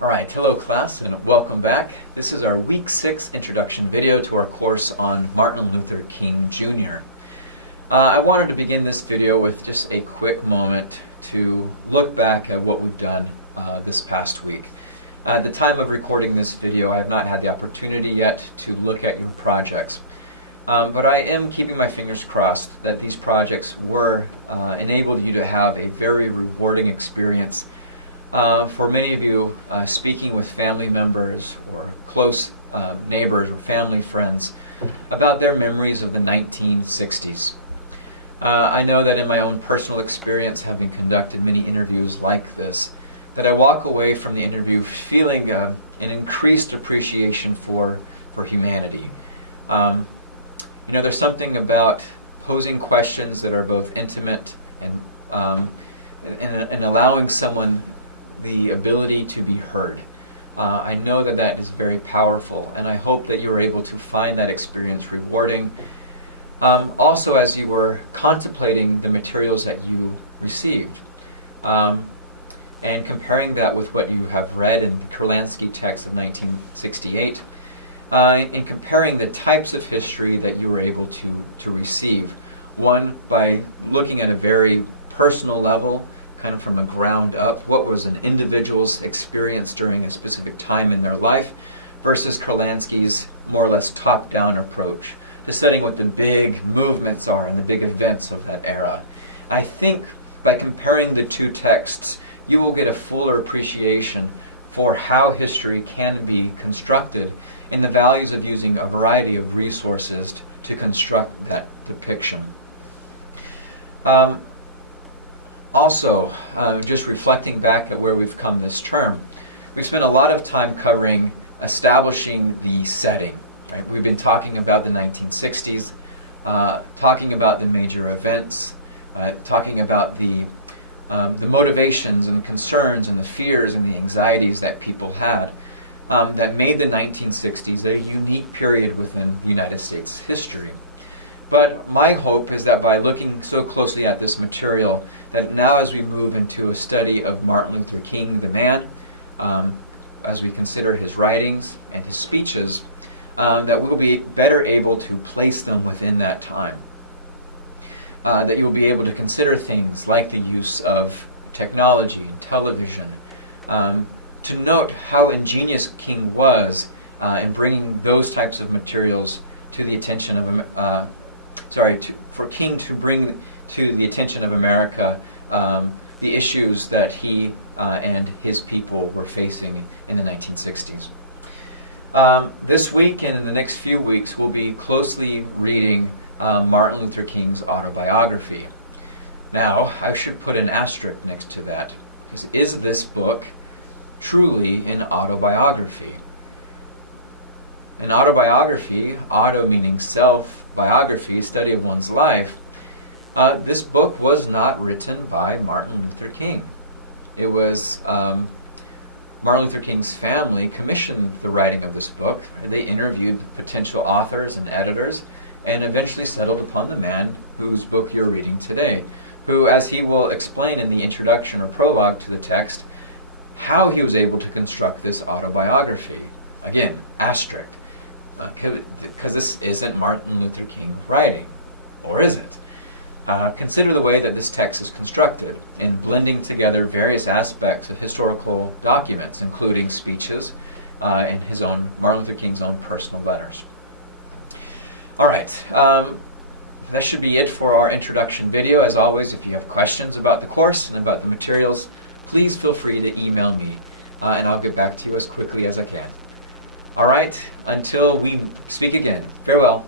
Alright, hello class and welcome back. This is our week 6 introduction video to our course on Martin Luther King Jr. I wanted to begin this video with just a quick moment to look back at what we've done this past week. At the time of recording this video, I have not had the opportunity yet to look at your projects. But I am keeping my fingers crossed that these projects enabled you to have a very rewarding experience. For many of you, speaking with family members or close neighbors or family friends about their memories of the 1960s. I know that in my own personal experience, having conducted many interviews like this, that I walk away from the interview feeling an increased appreciation for humanity. There's something about posing questions that are both intimate and allowing someone the ability to be heard. I know that is very powerful, and I hope that you were able to find that experience rewarding. Also, as you were contemplating the materials that you received, and comparing that with what you have read in Kurlansky text of 1968, and comparing the types of history that you were able to receive. One, by looking at a very personal level, kind of from a ground up, what was an individual's experience during a specific time in their life, versus Kurlansky's more or less top-down approach to studying what the big movements are and the big events of that era. I think by comparing the two texts, you will get a fuller appreciation for how history can be constructed and the values of using a variety of resources to construct that depiction. Also, just reflecting back at where we've come this term, we've spent a lot of time covering establishing the setting. Right? We've been talking about the 1960s, talking about the major events, talking about the motivations and concerns and the fears and the anxieties that people had that made the 1960s a unique period within United States history. But my hope is that by looking so closely at this material, that now as we move into a study of Martin Luther King, the man, as we consider his writings and his speeches, that we'll be better able to place them within that time. That you'll be able to consider things like the use of technology and television, to note how ingenious King was in bringing those types of materials to the attention of for King to bring to the attention of America the issues that he and his people were facing in the 1960s. This week and in the next few weeks, we'll be closely reading Martin Luther King's autobiography. Now, I should put an asterisk next to that, because is this book truly an autobiography? An autobiography, auto meaning self, biography, study of one's life, this book was not written by Martin Luther King. It was Martin Luther King's family commissioned the writing of this book. They interviewed potential authors and editors and eventually settled upon the man whose book you're reading today, who, as he will explain in the introduction or prologue to the text, how he was able to construct this autobiography. Again, asterisk. Because this isn't Martin Luther King writing, or is it? Consider the way that this text is constructed in blending together various aspects of historical documents, including speeches and Martin Luther King's own personal letters. All right, that should be it for our introduction video. As always, if you have questions about the course and about the materials, please feel free to email me, and I'll get back to you as quickly as I can. All right, until we speak again, farewell.